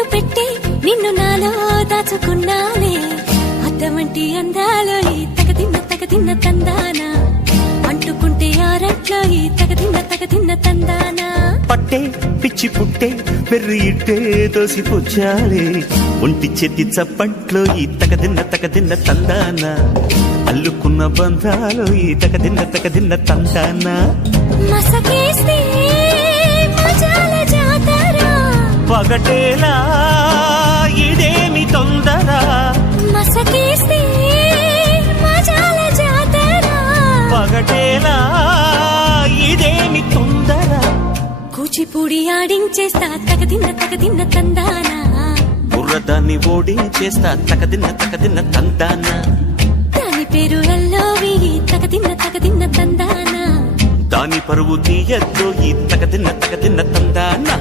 కన్ను పెట్టి నిన్ను నాలో దాచుకున్నానే అద్దమంటి అందాలో ఈ తగదిన్న తందానా అంటుకుంటే ఆరట్లో ఈ తగదిన్న తందానా పట్టే పిచ్చి పుట్టే వెర్రి ఇట్టే దోసి పుచ్చాలే ఒంటి చేతి చప్పట్లో ఈ తగదిన్న తందానా అల్లుకున్న బంధాలు ఈ తగదిన్న తందానా మసకేస్తే మజాల జాతర పగటేలా ఇదేమి తొందర మసకేస్తే మజాల జాతర పగటేలా ఇదేమి తొందర కూచిపూడి ఆడించేస్తా తగదిన్న తందానా బుర్రదాన్ని ఓడించేస్తా తగదిన్న తందానా దాని పేరు ఎల్లోవి తగదిన్న తందానా దాని పరువు తీయద్దు ఈ తగదిన్న తందానా